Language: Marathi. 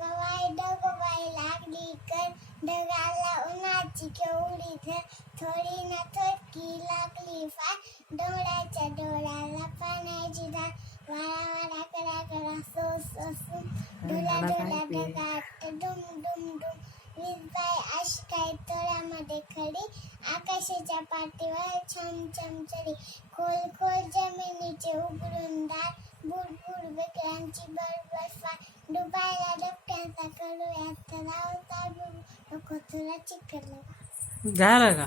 गवाई डगवाई लागली कर ढगाला उन्हाची केवढी झळ थोडी ना थोडकी लागली फार डोळ्याच्या डोळ्याला पाण्याची धार वारा वारा करा करा सो सो सो डोळ्या डोळ्या ढगात डुम डुम डुम वीजबाई अशी काय तळ्यामध्ये खडी आकाशाच्या पाठीवर छम छम चढी खोल खोल जमिनीचे उघडून दार बुड बुड बेकरांची बडबड फार डुबायला डबक्यांचा कडूयात धावता नको तुला चिखल झालं का?